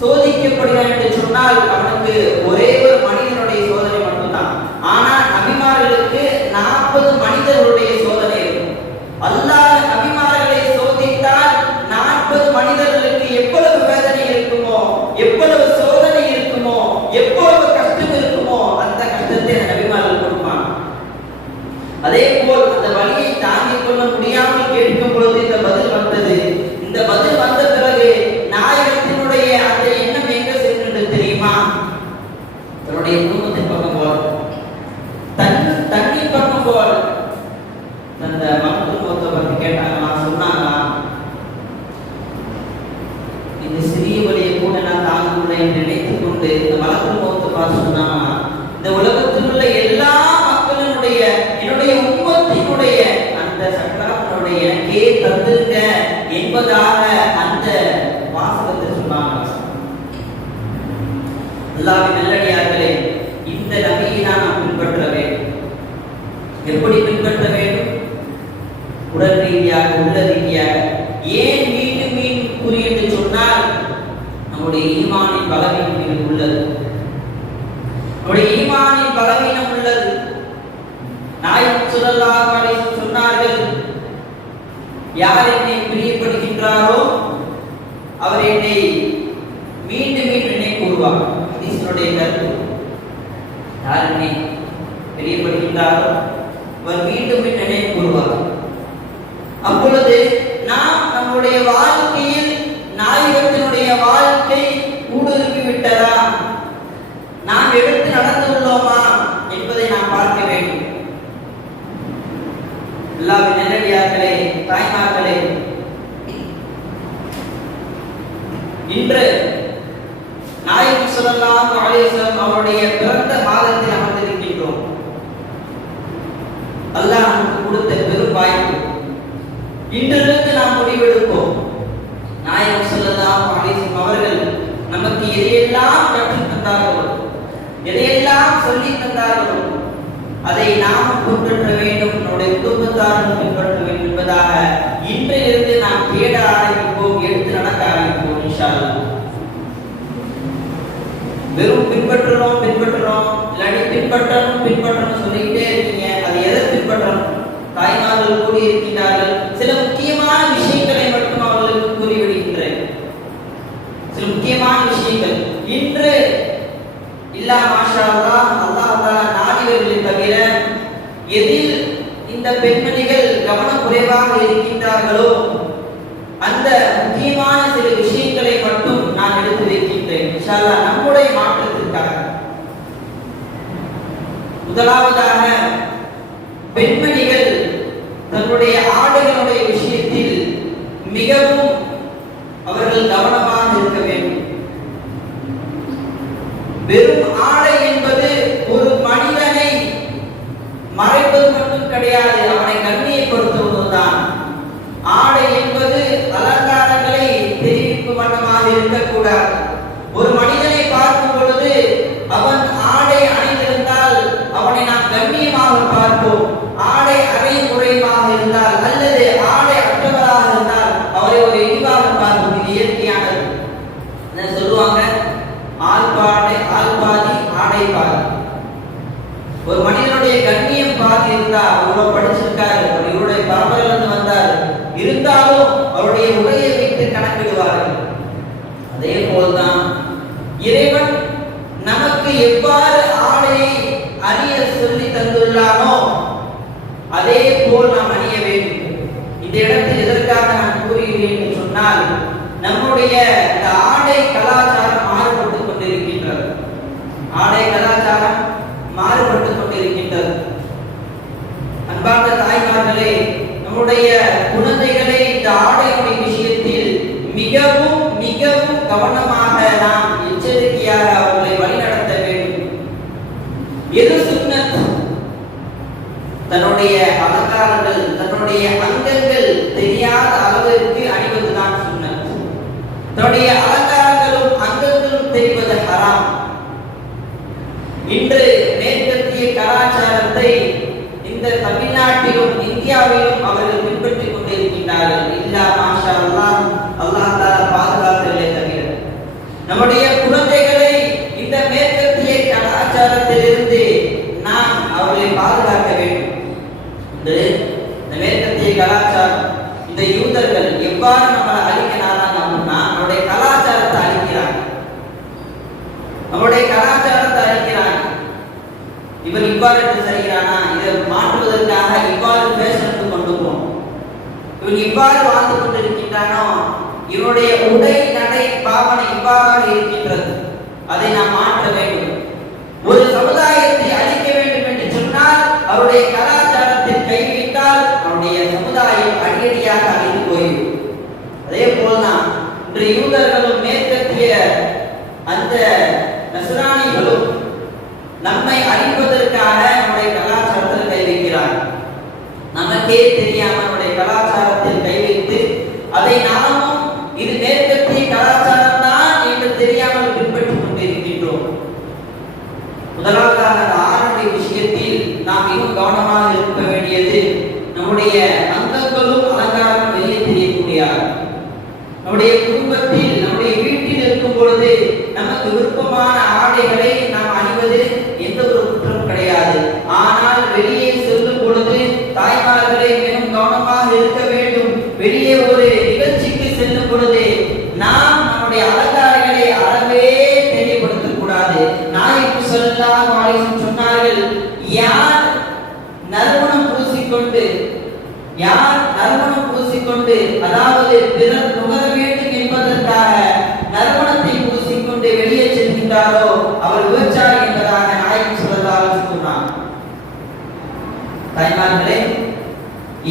சோதிக்கப்படுகிறான் என்று சொன்னால் அவனுக்கு ஒரே ஒரு மனிதனுடைய சோதனை மட்டும்தான். ஆனால் நபிமார்களுக்கு 40 மனிதர்களுடைய சோதனை இருக்கும். அல்லாஹ் நபிமார்களை சோதித்தால் 40 மனிதர்களுக்கு எவ்வளவு வேதனை இருக்குமோ, எவ்வளவு சோதனை இருக்குமோ, எவ்வளவு கஷ்டம் இருக்குமோ, அந்த கஷ்டத்தை நபிமார்கள் கொடுப்பான். அதே போல் அந்த வலியை தாங்கிக் கொள்ள முடியாமல் கேட்கும் பொழுது இந்த பதில் வந்தது. இந்த பதில் வந்த பிறகு நாயகத்தினுடைய அந்த எண்ணம் எங்க சென்றது தெரியுமா? தன்னுடைய குடும்பத்தின் பக்கம் போல, தண்ணீர் பக்கம் போல. அந்த மலக்குல் மௌத்தை பற்றி கேட்டாங்களா, சொன்னாங்களா, இந்த சிறிய வழியை கூட நான் தாங்க முடியல என்று நினைத்துக் கொண்டு இந்த மலக்குல் மௌத்தை பார்த்து சொன்னாங்களா, இந்த உலகத்தில் உள்ள எல்லா மக்களினுடைய, என்னுடைய உம்மத்தினுடைய அந்த சக்கராத்தினுடைய எனக்கே தந்துருங்க என்பதாக அந்த வாசகத்தை சொன்னாங்க. அல்லாஹ்வின் நல்லடியார்களே, இந்த நபியை நாம் பின்பற்ற வேண்டும். எப்படி பின்பற்ற வேண்டும்? உடல் ரீதியாக, உள்ள ரீதியாக. ஏன் மீண்டும் மீண்டும் கூறி என்று சொன்னால் நம்முடைய ஈமானின் பலவீனம் உள்ளது, நம்முடைய ஈமானின் பலவீனம் உள்ளது. நாயகம் ஸல்லல்லாஹு அலைஹி வஸல்லம் சொன்னார்கள், யார் என்னை பிரியப்படுகின்றாரோ அவர் என்னை மீண்டும் மீண்டும் நினைவு கூறுவார். ஹதீஸினுடைய கருத்து, யார் என்னை பிரியப்படுகின்றாரோ அவர் மீண்டும் மீண்டும் நினைவு கூறுவார். அப்பொழுது நாம் நம்முடைய வாழ்க்கையில் நாயகத்தினுடைய வாழ்க்கை ஊடுருவி விட்டதா, நாம் எடுத்து நடந்துள்ளோமா என்பதை நாம் பார்க்க வேண்டும். அல்லாஹ்வின் நல்லடியார்களே, தாய்மார்களே, இன்று நாயகம் ஸல்லல்லாஹு அலைஹி வஸல்லம் அவருடைய பிறந்த மாதத்தில் அமர்ந்திருக்கின்றோம். அல்லாஹ் நமக்கு கொடுத்த பெரும் வாய்ப்பு. இன்றிலிருந்து நாம் முடிவெடுப்போம். நாயகம் ஸல்லல்லாஹு அலைஹி வஸல்லம் அவர்கள் நமக்கு எதையெல்லாம் கற்றுத் தந்தார்களோ, எதையெல்லாம் சொல்லி தந்தார்களோ அதை நாம் பின்பற்ற வேண்டும், நம்முடைய குடும்பத்தாரும் பின்பற்ற வேண்டும் என்பதாக இன்றிலிருந்து நாம் தேட ஆரம்பிப்போம், எடுத்து நடக்க ஆரம்பிப்போம் இன்ஷா அல்லாஹ். வெறும் பின்பற்றுறோம் இல்லாட்டி பின்பற்றணும் சொல்லிக்கிட்டே இருக்கீங்க. அது எதை பின்பற்றணும்? தாய்மார்கள் கூடி இருக்கின்றார்கள், சில முக்கியமான விஷயங்களை மட்டும் அவர்களுக்கு கூறிவிடுகின்றேன். சில முக்கியமான விஷயங்கள் இன்று இல்லா மாஷா அல்லாஹ், அல்லாஹ் தஆலா நாடியவர்களை தவிர எதில் இந்த பெண்மணிகள் கவனம் குறைவாக இருக்கின்றார்களோ அந்த முக்கியமான சில விஷயங்களை மட்டும் நான் எடுத்து வைக்கின்றேன் இன்ஷா அல்லாஹ், நம்முடைய மாற்றத்திற்காக. முதலாவதாக, பெண்மணிகள் தன்னுடைய ஆடைகளுடைய விஷயத்தில் மிகவும் அவர்கள் கவனமாக இருக்க வேண்டும். வெறும் ஆடை என்பது ஒரு மனிதனை மறைப்பது மட்டும் கிடையாது, அவனை கண்ணியப்படுத்துவதுதான். ஆடை என்பது அலங்காரங்களை தெரிவிக்கும் வண்ணமாக இருக்கக்கூடாது. ஒரு மனிதனை பார்க்கும் பொழுது அவன் ஆடை அணிந்திருந்தால் அவனை நாம் கண்ணியமாக பார்ப்போம். ஆடை அரை குறைவாக இருந்தால் அல்லது ஆடை அற்றவராக இருந்தால் அவரை ஒரு இழிவாக பார்ப்போம். இது இயற்கையானது. என்ன சொல்லுவாங்க? ஆள் பாதி ஆடை பாதி. ஒரு மனிதனுடைய கண்ணியம் பாதி இருந்தா, அவ்வளவு படிச்சிருக்காரு, இவருடைய பரம்பரையிலிருந்து வந்தார், இருந்தாலும் அவருடைய உடையை வைத்து கணக்கிடுவார்கள். அதே போல்தான் இறைவன் நமக்கு எவ்வாறு ஆடையை அணிய சொல்லி தந்துள்ளானோ அதே போல் நாம் அணிய வேண்டும். இந்த இடத்தில் எதற்காக நான் கூறுகிறேன் என்று சொன்னால், நம்முடைய இந்த ஆடை கலாச்சாரம் மாறுபட்டுக் கொண்டிருக்கின்றது. ஆடை கலாச்சாரம் மாறுபட்டுக் கொண்டிருக்கின்றது. அன்பார்ந்த தாய்மார்களே, நம்முடைய குழந்தைகளை இந்த ஆடையுடைய விஷயத்தில் மிகவும் மிகவும் கவனமாக நாம் எச்சரிக்கையாக அவர்களை வழிநடத்த வேண்டும். எது சுன்னத்? தன்னுடைய அலங்காரங்கள், தன்னுடைய அங்கங்கள் தெரியாத அளவிற்கு அணிவதுதான் சுன்னத். தன்னுடைய அலங்காரங்களும் அங்கங்களும் தெரிவது ஹராம். இன்று மேற்கத்திய கலாச்சாரத்தை இந்த தமிழ்நாட்டிலும் இந்தியாவிலும் அவர்கள் பின்பற்றிக் கொண்டிருக்கின்றார்கள். இல்லா மாஷா அல்லாஹ், அல்லாஹ் தஆலா பாதுகாக்கவில்லை தவிர நம்முடைய குழந்தைகளை இந்த மேற்கத்திய கலாச்சாரத்திலிருந்து நாம் அவர்களை பாதுகாக்க வேண்டும். இந்த மேற்கத்திய கலாச்சாரம், இந்த யூதர்கள் எவ்வாறு நம்மளை அழிக்கிறாங்க அப்படின்னா, நம்முடைய கலாச்சாரத்தை அழிக்கிறாங்க, நம்முடைய கலாச்சாரத்தை அழிக்கிறாங்க. இவர் இவ்வாறு என்று செய்கிறானா, இதை மாற்றுவதற்காக இவ்வாறு பேஷனுக்கு கொண்டு போகணும். இவன் இவ்வாறு வாழ்ந்து கொண்டிருக்கின்றானோ, இவனுடைய உடை நடை பாவனை இவ்வாறாக இருக்கின்றது, அதை நாம் மாற்ற வேண்டும். ஒரு சமுதாயத்தை அழிக்க வேண்டும் என்று சொன்னால் அவருடைய கலாச்சாரத்தில் கை வைத்தால் அவருடைய சமுதாயம் அடியடியாக அழிந்து போய்விடும். அதே போல்தான் இன்று யூதர்களும் மேற்கத்திய அந்த நஸ்ரானிகளும் நம்மை அழிப்பதற்காக நம்முடைய கலாச்சாரத்தில் கை வைக்கிறார்கள். நமக்கே தெரியாமல் நம்முடைய கலாச்சாரத்தில் கை வைத்து அதை நாமும் இது மேற்கத்திய கலாச்சாரம் தான் என்று தெரியாமல் பின்பற்றிக் கொண்டிருக்கின்றோம். முதலாவதாக அந்த ஆணுடைய விஷயத்தில் நாம் மிகவும் கவனமாக இருக்க வேண்டியது, நம்முடைய அங்கங்களும் அலங்காரம் வெளியே தெரியக்கூடியது. நம்முடைய குடும்பத்தில், நம்முடைய வீட்டில் இருக்கும் பொழுது நமக்கு விருப்பமான ஆடைகளை நாம் அணிவது எந்த ஒரு குற்றம் கிடையாது. ஆனால் வெளியே செல்லும் பொழுது தாய்மார்களை மிகவும் கவனமாக இருக்க வேண்டும். வெளியே ஒரு நிகழ்ச்சிக்கு செல்லும் பொழுது நாம் நம்முடைய அலங்காரங்களை அறவே தெரியப்படுத்தக்கூடாது. நாயகம் ஸல்லல்லாஹு அலைஹி வஸல்லம் சொன்னார்கள், யார் நறுமணம் பூசிக்கொண்டு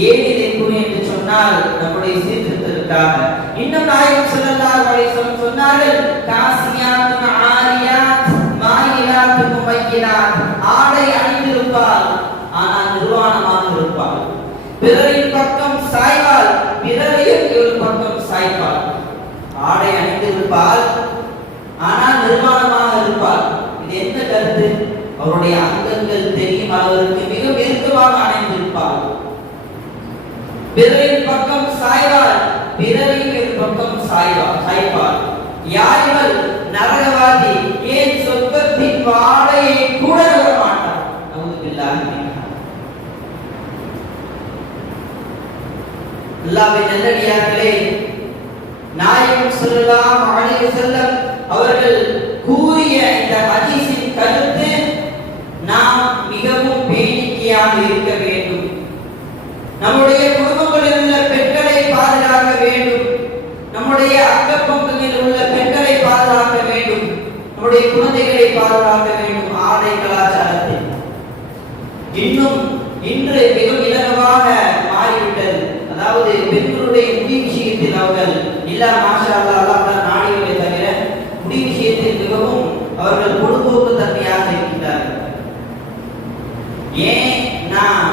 ஏன் இதை கூறி என்று சொன்னால் நம்முடைய சீர்திருத்தத்திற்காக. இன்னும் நாயகம் ஸல்லல்லாஹு அலைஹி வஸல்லம் சொன்னார்கள், காசியாத்துன் ஆரியாத் மாயிலாத்துன் முமையிலாத், ஆடை அணிந்திருப்பார் ஆனால் நிர்வாணமாக இருப்பார். பிறரின் பக்கம் சாய்வாள், பிறரையும் இவர் பக்கம் சாய்ப்பாள். ஆடை அணிந்திருப்பார் ஆனால் நிர்வாணமாக இருப்பார். இது என்ன கருத்து? அவருடைய அங்கங்கள் தெரியும் அளவிற்கு மிக நெருக்கமாக அணிந்திருப்பார். பிறரின் பக்கம் சாய்வாள், பிறரின் பக்கம் சாய்ப்பார். யார் இவர்? நரகவாதி. ஏன் சொர்க்கத்தின் வாடையை கூட விட மாட்டார். நவுதுபில்லாஹி. அல்லாஹ்வின் நல்லடியார்களே, நாயகம் ஸல்லல்லாஹு அலைஹி வஸல்லம் அவர்கள் கூறிய இந்த ஹதீஸின் கருத்து நாம் மிகவும் பேணிக்கையாக இருக்க வேண்டும். நம்முடைய குடும்பங்களில் உள்ள பெண்களை பாதுகாக்க வேண்டும். நம்முடைய அக்கப்பங்களில் உள்ள பெண்களை பாதுகாக்க வேண்டும். நம்முடைய குழந்தைகளை பாதுகாக்க வேண்டும். ஆடை கலாச்சாரத்தில் இன்னும் இன்று மிக இலகுவாக மாறிவிட்டது. அதாவது பெண்களுடைய முடி விஷயத்தில் அவர்கள் இல்லா மாஷா அல்லாஹ் நாடிகளை தவிர முடி விஷயத்தில் மிகவும் அவர்கள் பொடுபோக்கு தன்மையாக இருக்கின்றார்கள். ஏன் நான்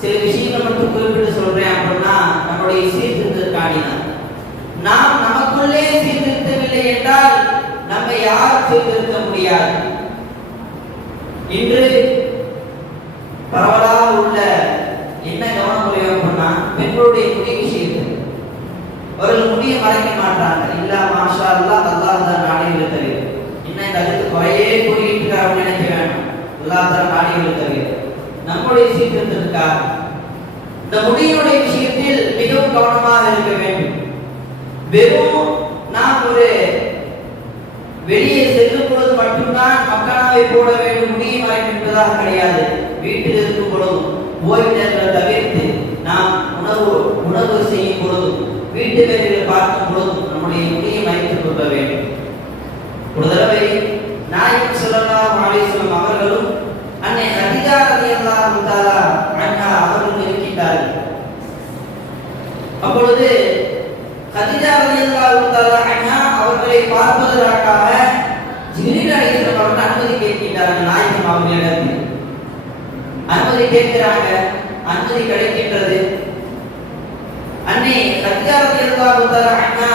சில விஷயங்களை மட்டும் குறிப்பிட்டு சொல்றேன் அப்படின்னா நம்முடைய சீர்திருத்தக்காணிதான். நாம் நமக்குள்ளே சீர்திருத்தவில்லை என்றால் நம்மை யாரும் சீர்திருத்த முடியாது. இன்று பரவலாக உள்ள என்ன கவனமுறை அப்படின்னா பெண்களுடைய முடி விஷயத்தில் அவர்கள் முடியை மறைக்க மாட்டாங்க. இல்லா மாஷா அல்லாஹ் அல்லாஹ் தான் நாடிகளை தவிர இன்னும் இந்த அதுக்கு குறையே கூறிட்டு அவங்க நினைக்க வேணும். அல்லாஹ் தான் நாடிகளை தவிர நம்முடைய சீர்திருத்தத்திற்காக இந்த முடியுடைய விஷயத்தில் மிகவும் கவனமாக இருக்க வேண்டும். வெறும் நாம் ஒரு வெளியே செல்லும் பொழுது மட்டும்தான் மக்களாவை போட வேண்டும், முடியை மறைக்க என்பதாக கிடையாது. வீட்டில் இருக்கும் பொழுதும் ஓய்வு நேரங்களை தவிர்த்து நாம் உணவு செய்யும் பொழுதும் வீட்டு வேலைகளை பார்க்கும் பொழுதும் நம்முடைய முடியை மறைத்துக் கொள்ள வேண்டும். ஒரு தடவை நாயகம் ஸல்லல்லாஹு அலைஹி வஸல்லம் அவர்களும் அன்னை கதீஜா ரலியல்லாஹு தஆலா அன்ஹா அவர்களும் இருக்கின்றார்கள். அப்பொழுது கதீஜா ரலியல்லாஹு தஆலா அன்ஹா அவர்களை பார்ப்பதற்காக ஜிப்ரீல் அலைஹிஸ்ஸலாம் அவர்கள் அனுமதி கேட்கின்றார்கள். நாயகம் அவர்களிடம் அனுமதி கேட்கிறாங்க. அனுமதி கிடைக்கின்றது. அன்னை கதீஜா ரலியல்லாஹு தஆலா அன்ஹா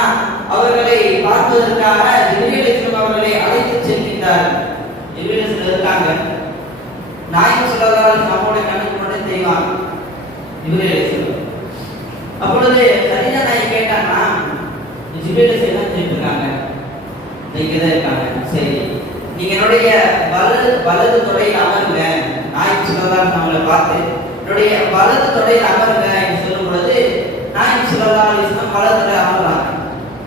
அவர்களை பார்ப்பதற்காக ஜிப்ரீல் அலைஹிஸ்ஸலாம் அவர்களை அழைத்து செல்கின்றார்கள். ஜிப்ரீல் அலைஹிஸ்ஸலாம் இருக்காங்க. நாயகம் ஸல்லல்லாஹு அலைஹி வஸல்லம் நம்முடைய கண்ணுக்கு முன்னாடி தெரிவாங்க ஜிப்ரீல் அலைஹிஸ்ஸலாம். அப்பொழுது கதீஜா நாயகி கேட்டாங்க, ஜிப்ரீல் அலைஹிஸ்ஸலாம் என்ன செஞ்சுட்டு இருக்காங்க? நீங்க தான் இருக்காங்க. சரி, நீங்க என்னுடைய வலது தொடையில் அமருங்க. நாயகம் ஸல்லல்லாஹு அலைஹி வஸல்லம் அவங்களை பார்த்து என்னுடைய வலது தொடையில் அமருங்க என்று சொல்லும் பொழுது நாயகம் ஸல்லல்லாஹு அலைஹி வஸல்லம் வலது தொடையில் அமர்றாங்க.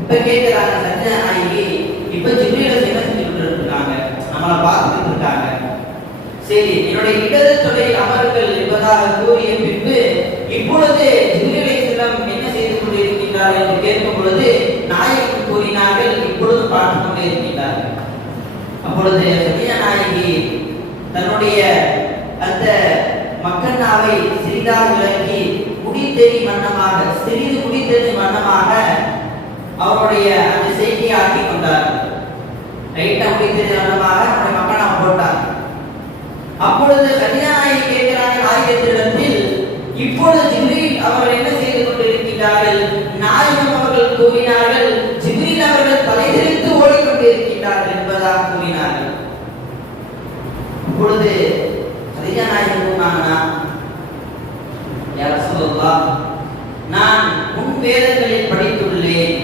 இப்ப கேட்கிறாங்க கதீஜா நாயகி, இப்ப ஜிப்ரீல் அலைஹிஸ்ஸலாம் என்ன செஞ்சுட்டு இருக்காங்க? நம்மளை பார்த்துட்டு இருக்காங்க. சரி, என்னுடைய இடது தொடையில் அமருங்கள் என்பதாக கூறிய பின்பு இப்பொழுது ஜிப்ரீல் அலைஹிஸ்ஸலாம் என்ன செய்து கொண்டிருக்கின்றார் என்று கேட்கும் பொழுது நாயகம் கூறினார்கள், இப்பொழுது பார்த்துக் கொண்டே இருக்கின்றார்கள். அப்பொழுது கதீஜா நாயகி தன்னுடைய அந்த மக்கன்னாவை சிறிதாக விளக்கி முடித்தெறி வண்ணமாக சிறிது முடித்தெறி வண்ணமாக அவருடைய அந்த செய்தியை ஆக்கி கொண்டார். ரைட்டா முடித்தெறி வண்ணமாக அவருடைய மக்கனாவை போட்டார். அப்பொழுது கதீஜா நாயகி கேட்கிறார்கள் நாயகத்திடத்தில், இப்பொழுது ஜிப்ரீல் அவர்கள் என்ன செய்து கொண்டிருக்கிறார்கள்? நாயகம் அவர்கள் கூறினார்கள், ஜிப்ரீல் அவர்கள் தலைதெறித்து ஓடிக்கொண்டிருக்கிறார்கள் என்பதாக கூறினார்கள். அப்பொழுது கதீஜா நாயகி சொன்னாங்கன்னா, யா ரசூலல்லாஹ், நான் முன் வேதங்களில் படித்துள்ளேன்.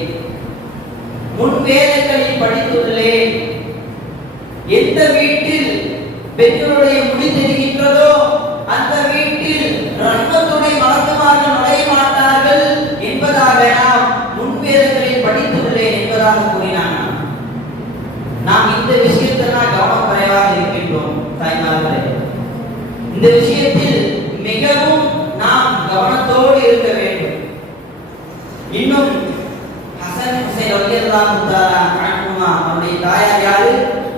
எந்த வீட்டில் பெண்களுடைய முடி தெரிகின்றதோ அந்த வீட்டில் ரஹ்மத்துடைய மலக்குமார்கள் நுழைய மாட்டார்கள் என்பதாக நாம் முன்வேதங்களில் படித்துள்ளேன் என்பதாக கூறினாங்க. நாம் இந்த விஷயத்தில் கவனம் குறைவாக இருக்கின்றோம் தாய்மார்களே. இந்த விஷயத்தில் மிகவும் நாம் கவனத்தோடு இருக்க வேண்டும். இன்னும் ஹசன் ஹுசைன் ரலியல்லாஹு தஆலா அன்ஹுமா அவருடைய தாயார் யாரு?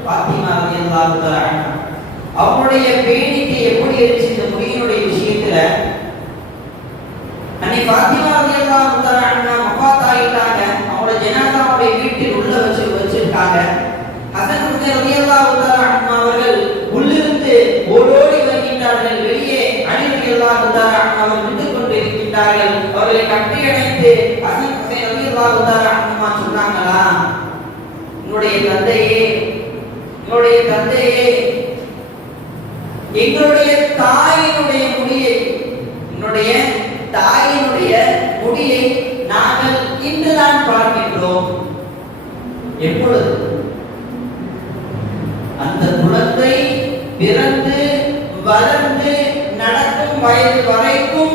ஃபாத்திமா ரலியல்லாஹு தஆலா அன்ஹா. அவருடைய பேணிக்கு எப்படி இருந்துச்சு இந்த முடியினுடைய விஷயத்துல? வைத்திருக்கின்றார்கள். அவர்களை கட்டி அணைத்து ஹசன் ஹுசைன் ரலியல்லாஹு தஆலா அன்ஹுமா சொன்னாங்களா, என்னுடைய தந்தையே எங்களுடைய தாயினுடைய முடியை நாங்கள் இன்றுதான் பார்க்கின்றோம். எப்பொழுது அந்த குழந்தை பிறந்து வளர்ந்து நடக்கும் வயது வரைக்கும்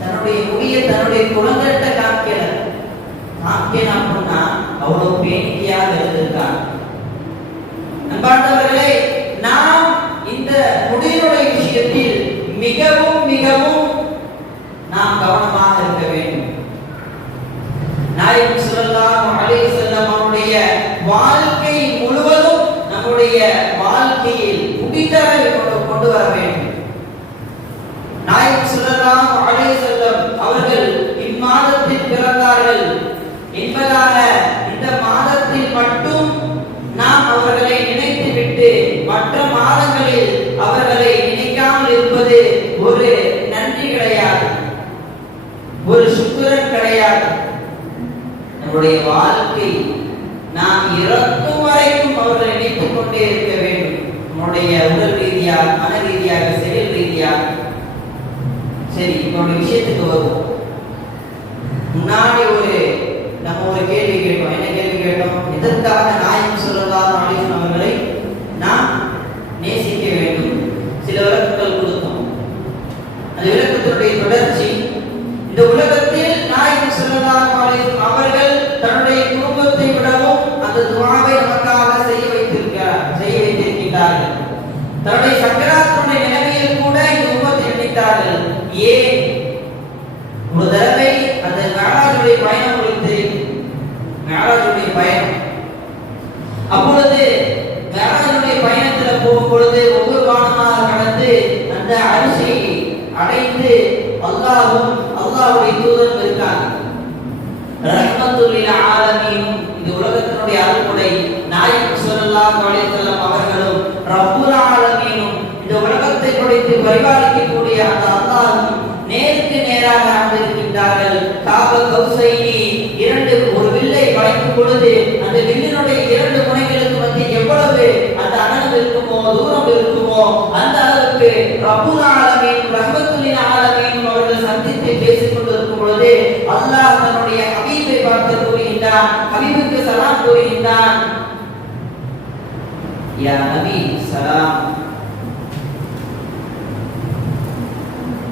தன்னுடைய முடியை தன்னுடைய குழந்தைகிட்ட காமிக்கணும் அப்படின்னா அவ்வளவு பேணிக்கையாக இருந்திருக்காங்க. அன்பார்ந்தவர்களே, நாம் இந்த முடியினுடைய விஷயத்தில் மிகவும் மிகவும் நாம் கவனமாக இருக்க வேண்டும். நாயகம் ஸல்லல்லாஹு அலைஹி வஸல்லம் அவருடைய வாழ்க்கை முழுவதும் நம்முடைய வாழ்க்கையில் முடிதலை கொண்டு வர வேண்டும். நாயகம் ஸல்லல்லாஹு அலைஹி வஸல்லம் அவர்கள் இம்மாதத்தில் பிறந்தார்கள் என்பதாக இந்த மாதத்தில் மட்டும் நாம் அவர்களை நினைத்துவிட்டு மற்ற மாதங்களில் அவர்களை நினைக்காமல் இருப்பது ஒரு நன்றி கிடையாது, ஒரு சுக்கிரன் கிடையாது. நம்முடைய வாழ்க்கை நாம் இறக்கும் வரைக்கும் அவர்களை நினைத்துக் கொண்டே இருக்க வேண்டும். நம்முடைய உடல் ரீதியாக, மன ரீதியாக, செயல் ரீதியாக. சரி, நம்முடைய விஷயத்துக்கு வருவோம். முன்னாடி நம்ம ஒரு கேள்வி கேட்டோம். என்ன கேள்வி கேட்டோம்? இதற்காக நாயகம் ஸல்லல்லாஹு அலைஹி வஸல்லம் அவர்களை நாம் நேசிக்க வேண்டும். சில விளக்கங்கள் கொடுத்தோம். அந்த விளக்கத்தினுடைய தொடர்ச்சி, இந்த உலகத்தில் நாயகம் ஸல்லல்லாஹு அலைஹி வஸல்லம் அவர்கள் தன்னுடைய குடும்பத்தை விடவும் அந்த துஆவை நமக்காக செய்ய வைத்திருக்கிறார்கள். தன்னுடைய சக்கராத்துடைய நிலைமையில் கூட இந்த உம்மத்தை நினைத்தார்கள். ஏன்? ஒரு தடவை அந்த மேராஜுடைய பயணம் குறித்து, மேராஜுடைய பயணம், அப்பொழுது மேராஜுடைய பயணத்தில் போகும் பொழுது ஒவ்வொரு வானமாக கடந்து அந்த அரிசியை அடைந்து அல்லாஹ்வுடைய தூதர் இருக்காங்க. ரஹ்மத்துல் லில் ஆலமீன், இந்த உலகத்தினுடைய அருள்கொடை நாயகம் ஸல்லல்லாஹு அலைஹி வஸல்லம் அவர்களும் ரப்புல் ஆலமீனும் இந்த உலகத்தை படைத்து பரிபாலிக்கக்கூடிய அந்த அல்லாஹ்வும் நேருக்கு நேராக அமர்ந்திருக்கின்றார்கள். காப கௌசைனி, ஒரு வில்லை படைக்கும் பொழுது அந்த வில்லினுடைய இரண்டு முனைகளுக்கு மத்தியில் எவ்வளவு அந்த அகலம் இருக்குமோ, தூரம் இருக்குமோ, அந்த அளவுக்கு ரப்புல் ஆலமீன் ரஹ்மத்துல் லில் ஆலமீன் அவர்கள் சந்தித்து பேசிக் கொண்டிருக்கும் பொழுது அல்லாஹ் தன்னுடைய ஹபீபை பார்த்து கூறுகின்றான், ஹபீபுக்கு சலாம் கூறுகின்றான். யா நபி சலாம்,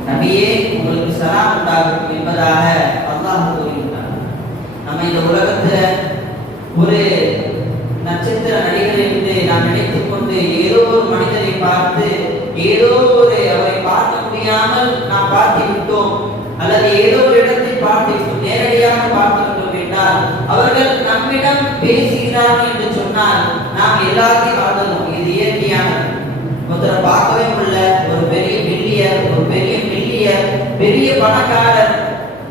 நபியே உங்களுக்கு சலாம் உண்டாகும் என்பதாக அல்லாஹ் கூறுகின்றார். நம்ம இந்த உலகத்துல ஒரு நட்சத்திர நடிகர் என்று நாம் நினைத்துக் கொண்டு ஏதோ ஒரு மனிதரை பார்த்து அவரை பார்க்க முடியாமல் நாம் பார்த்து விட்டோம், அல்லது ஏதோ ஒரு இடத்தில் பார்த்து விட்டோம், நேரடியாக பார்த்து விட்டோம் என்றால் அவர்கள் நம்மிடம் பேசுகிறார்கள் என்று சொன்னால் நாம் எல்லாத்தையும் வாழ்ந்தோம். இது இயற்கையானது. ஒருத்தரை பார்க்கவே முடியல, ஒரு பெரிய மில்லியர், பெரிய பணக்காரர்,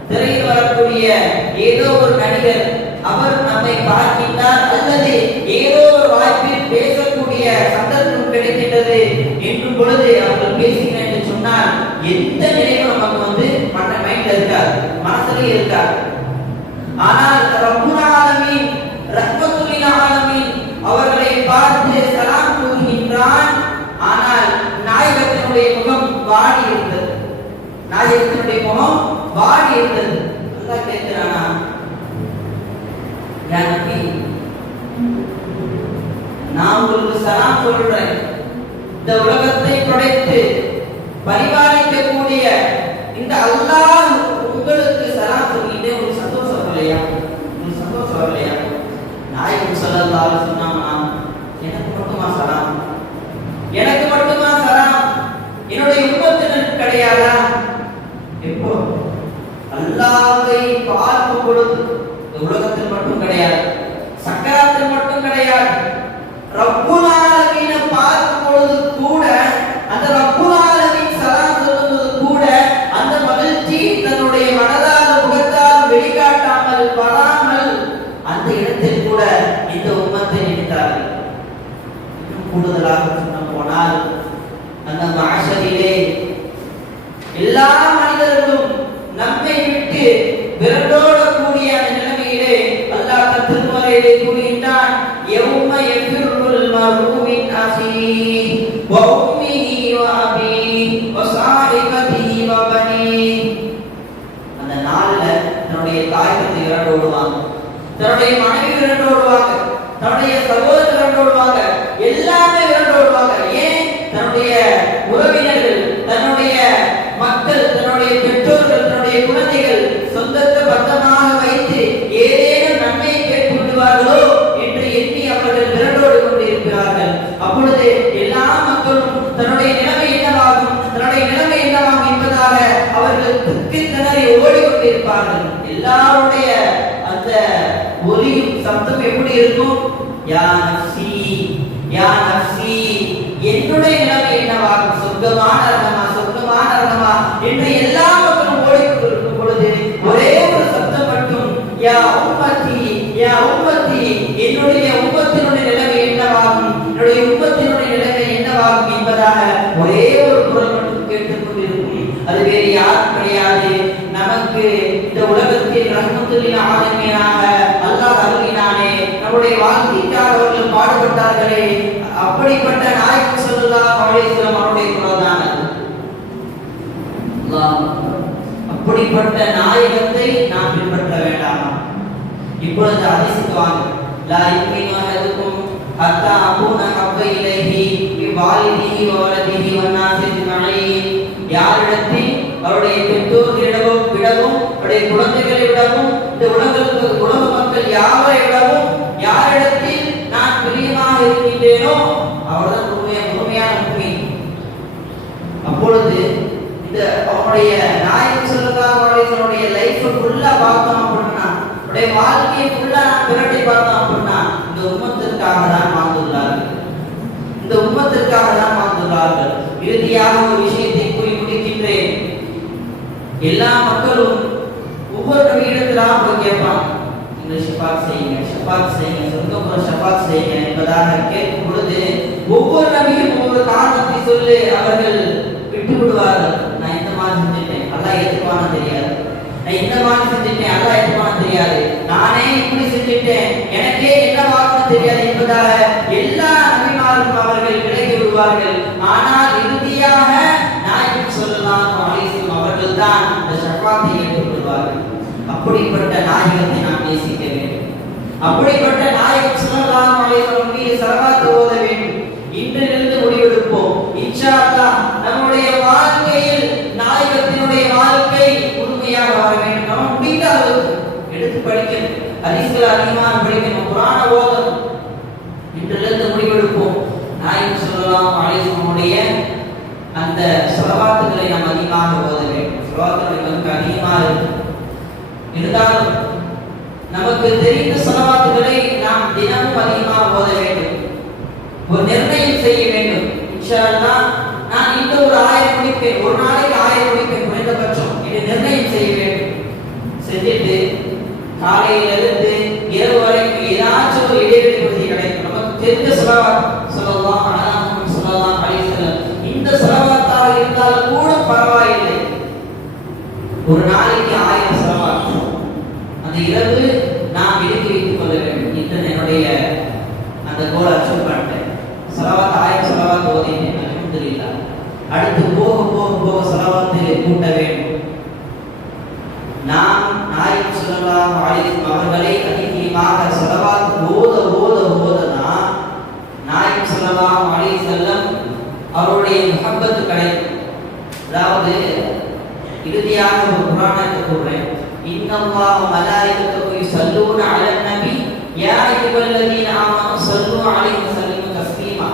திரையில் வரக்கூடிய ஏதோ ஒரு நடிகர், அவர் நம்மை பார்க்கின்றார், அல்லது ஏதோ ஒரு வாய்ப்பில் பேசக்கூடிய சந்தர்ப்பம் கிடைக்கின்றது என்னும் பொழுது அவர்கள் பேசுகிறேன் என்று சொன்னால் எந்த நிலையும் நமக்கு மைண்ட்ல இருக்காது, மனசுல இருக்காது. ஆனால் ரப்புல் ஆலமீன் ரஹ்மத்துல் லில் ஆலமீன் அவர்களை பார்த்து சலாம் கூறுகின்றான். ஆனால் நாயகத்தினுடைய முகம் வாடி இருந்தது. அல்லாஹ் கேட்கிறானா, யா நபி, நான் உங்களுக்கு சலாம் சொல்றேன், இந்த உலகத்தை படைத்து பரிபாலிக்கக்கூடிய இந்த அல்லாஹ் உங்களுக்கு சலாம் சொல்லிட்டே ஒரு சந்தோஷம் வரலையா? நாயகம் ஸல்லல்லாஹு அலைஹி வஸல்லம் சொன்னாங்க, எனக்கு மட்டுமா சலாம்? என்னுடைய உம்மத்தினருக்கு கிடையாதா? எப்போ? அல்லாஹ்வை பார்க்கும் பொழுது, இந்த உலகத்தில் மட்டும் கிடையாது, சக்கராத்தில் மட்டும் கிடையாது, ரப்புல் ஆலமீனை பார்க்கும் பொழுது கூட, அந்த ரப்புல் ஆலமீன் சலாம் சொல்லும்போது கூட அந்த மகிழ்ச்சி தன்னுடைய மனதால் முகத்தால் வெளிக்காட்டாமல் வராமல் அந்த இடத்தில் கூட இந்த உம்மத்தை நினைத்தார்கள். கூடுதலாக சொன்ன போனால் அந்த மஹ்ஷரிலே எல்லா மனிதர்களும் நம் தன்னுடைய மனைவி விரண்டோடுவாங்க, தன்னுடைய சகோதரர் விரண்டோடுவாங்க, எல்லாமே விரண்டோடுவாங்க. ஏன்? தன்னுடைய உறவினர்கள், தன்னுடைய மக்கள், தன்னுடைய பெற்றோர்கள், தன்னுடைய குழந்தைகள் சொந்தத்தை பந்தமாக வைத்து ஏதேனும் நன்மையை கேட்டு விடுவார்களோ என்று எண்ணி அவர்கள் விரண்டோடு கொண்டிருக்கிறார்கள். அப்பொழுது எல்லா மக்களும் தன்னுடைய நிலைமை என்னவாகும், தன்னுடைய நிலைமை என்னவாகும் என்பதாக அவர்கள் திக்கி திணறி ஓடிக்கொண்டிருப்பார்கள். எல்லாருடைய அந்த ஒலியும் சப்தம் எப்படி இருக்கும்? யா நஃப்ஸி, யா நஃப்ஸி, என்னுடைய நிலைமை என்னவாகும், சொர்க்கமான நரகமா, சொர்க்கமான நரகமா என்று எல்லா மக்களும் ஓடிக்கொண்டிருக்கும் பொழுது ஒரே ஒரு சப்தம் மட்டும், யா உம்மத்தி, யா உம்மத்தி, என்னுடைய உம்மத்தினுடைய நிலைமை என்னவாகும், என்னுடைய உம்மத்தினுடைய நிலைமை என்னவாகும் என்பதாக ஒரே ஒரு குரல் மட்டும் கேட்டுக் கொண்டிருக்கும். அது வேறு யாரும் கிடையாது, நமக்கு இந்த உலகத்தில் ரஹ்மத்துல் ஆலமீனாக அல்லாஹ் அருளினானே, நம்முடைய வாழ்க்கைக்காக அவர்கள் பாடுபட்டார்களே, அப்படிப்பட்ட நாயகம் ஸல்லல்லாஹு அலைஹி வஸல்லம் அவருடைய குரல் தான் அது. அல்லாஹ், அப்படிப்பட்ட நாயகத்தை நாம் பின்பற்ற வேண்டாமா? இப்பொழுது அதிசிக்குவாங்க, லா யுமினு அஹதுக்கும் ஹத்தா அகூன ஹப்ப இலைஹி பிவாலிதிஹி வவலதிஹி வன்னாஸி அஜ்மஈன். யாரிடத்தில் அவருடைய பெற்றோர்களிடமும் விடவும், அவருடைய குழந்தைகளை விடவும், இந்த உலக மக்கள் யாரை விடவும் யாரிடத்தில் நான் பிரியமாக இருக்கின்றேனோ அவர்தான் முழுமையான முஃமின். அப்பொழுது இந்த அவருடைய நாயகம் ஸல்லல்லாஹு அலைஹி வஸல்லம் லைஃப் ஃபுல்லா பார்த்தோம் அப்படின்னா, அவருடைய வாழ்க்கையை ஃபுல்லா நான் பிரட்டி பார்த்தோம் அப்படின்னா, இந்த உம்மத்திற்காக தான் வாழ்ந்துள்ளார்கள், இந்த உம்மத்திற்காக தான் வாழ்ந்துள்ளார்கள். இறுதியாக ஒரு விஷயத்தை கூறி முடிக்கின்றேன். எல்லா மக்களும் ஒவ்வொரு நபியிடத்திலாக போய் கேட்பாங்க, இந்த ஷஃபாத் செய்யுங்க, ஷஃபாத் செய்யுங்க, சொர்க்கப்புற ஷஃபாத் செய்யுங்க என்பதாக கேட்கும் பொழுது ஒவ்வொரு நபியும் ஒவ்வொரு காரணத்தை சொல்லி அவர்கள் விட்டு விடுவார்கள். நான் இந்த மாதிரி செஞ்சுட்டேன், அல்லாஹ் ஏற்றுப்பான்னு தெரியாது, நான் இந்த மாதிரி செஞ்சுட்டேன், அல்லாஹ் ஏற்றுப்பான்னு தெரியாது, நானே இப்படி செஞ்சுட்டேன், எனக்கே என்ன வாக்குன்னு தெரியாது என்பதாக எல்லா நபிமாரும் அவர்கள் விலகி விடுவார்கள். ஆனால் இறுதியாக நாயகம் ஸல்லல்லாஹு அலைஹி வஸல்லம் அவர்கள் தான் இந்த ஷஃபாத்தை ஏற்றுக்கொள்வார்கள். அப்படிப்பட்ட நாயகத்தை நாம் நேசிக்க வேண்டும். அப்படிப்பட்ட நாயகம் ஸல்லல்லாஹு அலைஹி வஸல்லம் மீது ஸலவாத் ஓத வேண்டும். இன்றிலிருந்து முடிவெடுப்போம், இன்ஷா அல்லாஹ் நம்முடைய வாழ்க்கையில் நாயகத்தினுடைய வாழ்க்கை முழுமையாக வர வேண்டும். நம்ம முடிந்த அளவுக்கு எடுத்து படிக்கணும், ஹதீஸ்கள் அதிகமாக படிக்கணும், குர்ஆனை ஓதணும். இன்றிலிருந்து முடிவெடுப்போம், நாயகம் ஸல்லல்லாஹு அலைஹி வஸல்லம் அந்த ஸலவாத்துகளை நாம் அதிகமாக ஓத வேண்டும். ஸலவாத்துகள் நமக்கு அதிகமாக இருந்தாலும் நமக்கு தெரிந்த ஸலவாத்துகளை நாம் தினமும் அதிகமாக ஓத வேண்டும். ஒரு நிர்ணயம் செய்ய வேண்டும், இன்ஷா அல்லாஹ் நான் இந்த ஒரு 1000 முடிப்பேன், ஒரு நாளைக்கு 1000 முடிப்பேன் குறைந்தபட்சம் என்று நிர்ணயம் செய்ய வேண்டும். செஞ்சுட்டு காலையிலிருந்து இரவு வரைக்கும் ஏதாச்சும் ஒரு இடைவெளி பகுதி கிடைக்கும். நமக்கு தெரிந்த ஸலவாத் ஸல்லல்லாஹு அலைஹி வஸல்லம், இந்த ஸலவாத்தாக இருந்தால் கூட பரவாயில்லை, ஒரு நாளைக்கு 1000 ஸலவாத் அந்த இரவு நாம் எழுதி வைத்துக் கொள்ள வேண்டும். இன்று என்னுடைய அந்த கோல் அச்சீவ் பண்ணிட்டேன், ஸலவாத் 1000 ஸலவாத் ஓதினேன், அல்ஹம்துலில்லாஹ். அடுத்து போக போக போக ஸலவாத்தை கூட்ட வேண்டும். நாம் நாயகம் ஸல்லல்லாஹு அலைஹி வஸல்லம் அவர்களை அதிகமாக ஸலவாத் ஓத ஓத ஓதனா நாயகம் ஸல்லல்லாஹு அலைஹி வஸல்லம் அவருடைய முஹப்பத் கிடைக்கும். அதாவது இறுதியாக ஒரு குர்ஆனை கூறுறேன், இன்னல்லாஹ மலாயிகத்துஹு யுஸல்லூன அலன் நபி யா அய்யுஹல்லதீன ஆமனு ஸல்லூ அலைஹி வஸல்லிமு தஸ்லீமா.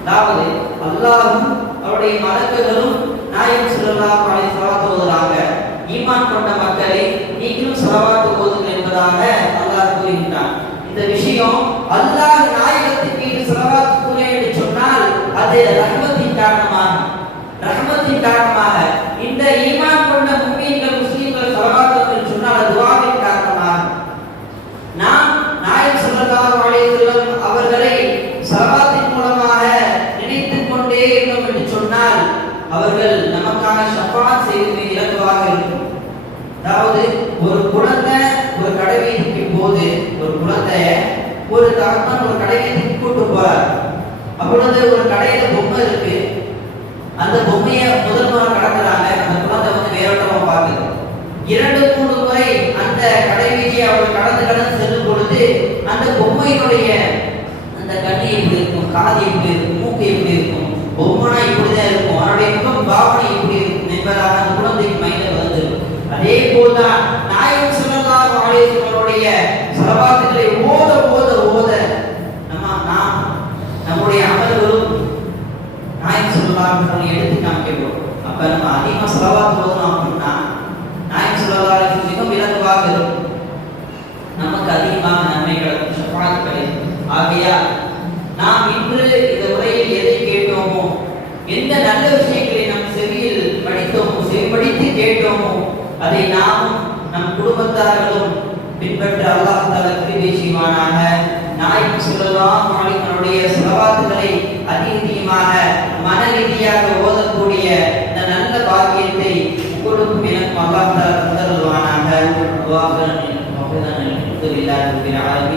அதாவது அல்லாஹ்வும் அவருடைய மலக்குகளும் நாயகம் ஸல்லல்லாஹு அலைஹி வஸல்லம் ஓதுறாங்க, ஈமான் கொண்ட மக்களே நீங்களும் ஸலவாத் ஓதுங்கள் என்பதாக அல்லாஹ் கூறுகிறான். இந்த விஷயம் அல்லாஹ் நாயகத்தின் மீது ஸலவாத் கூறுகிறார் என்று சொன்னால் அது ரஹ்மத்தின் காரணமாக இந்த ஈமான் கொண்ட முஃமின்கள் முஸ்லிம்கள் ஸலவாத் என்று சொன்னால் அது துஆவின் காரணமாக நாம் நாயகம் ஸல்லல்லாஹு அலைஹி வஸல்லம் அவர்களை ஸலவாத்தின் மூலமாக நினைத்துக் கொண்டே இருந்தோம் என்று சொன்னால் அவர்கள் நமக்காக ஷஃபாத் செய்வது இலகுவாக இருக்கும். அதாவது ஒரு குழந்தை ஒரு கடைவீதிக்கு போது, ஒரு குழந்தைய ஒரு தகப்பன் ஒரு கடைவீதிக்கு கூட்டு போறார். அப்பொழுது ஒரு கடையில பொம்மை இருக்கு, அந்த பொம்மையை முதல் முறை கடக்குறாங்க, அந்த குழந்தை வந்து வேறொட்டமா பார்க்குது. 2-3 முறை அந்த கடைவீதியை அவர் கடந்து செல்லும் பொழுது அந்த பொம்மையினுடைய அந்த கண்ணு எப்படி இருக்கும், காது எப்படி இருக்கும், மூக்கு எப்படி இருக்கும், பொம்மைனா இப்படிதான் இருக்கும், அவனுடைய முகம் பாவனை எப்படி இருக்கும் என்பதாக அந்த குழந்தைக்கு மைண்ட்ல வந்து. அதே போல்தான் நாயகம் ஸல்லல்லாஹு அலைஹி வஸல்லம் ஸலவாத்துகளை ஓத ஓத ஓத நாம் நம்முடைய அமல்களும் நாயகம் ஸல்லல்லாஹு அலைஹி வஸல்லம் எடுத்து காமிக்கிறோம். அப்ப நம்ம அதிகமா ஸலவாத் ஓதணும் அப்படின்னா நாயகம் ஸல்லல்லாஹு அலைஹி வஸல்லம் மிகவும் இலகுவாக இருக்கும், நமக்கு அதிகமான நன்மைகள் ஷஃபாத் கிடைக்கும். ஆகையால் நாம் இன்று இந்த உரையில் எதை கேட்டோமோ, எந்த நல்ல விஷயங்களை நம் செவியில் படித்தோமோ, செவிமடித்து கேட்டோமோ, அதை நாமும் நம் குடும்பத்தார்களும் பின்பற்ற அல்லாஹ் தஆலா கிருபை செய்வானாக. நாயகம் ஸல்லல்லாஹு அலைஹி வஸல்லம் ஸலவாத்துகளை அதிகமாக மன ரீதியாக ஓதக்கூடிய இந்த நல்ல பாக்கியத்தை உங்களுக்கும் எனக்கும் அல்லாஹ் தஆலா தந்தருள்வானாக. வாஹிரன் வஹிதன் அல்ஹம்துலில்லாஹி ரப்பில் ஆலமீன்.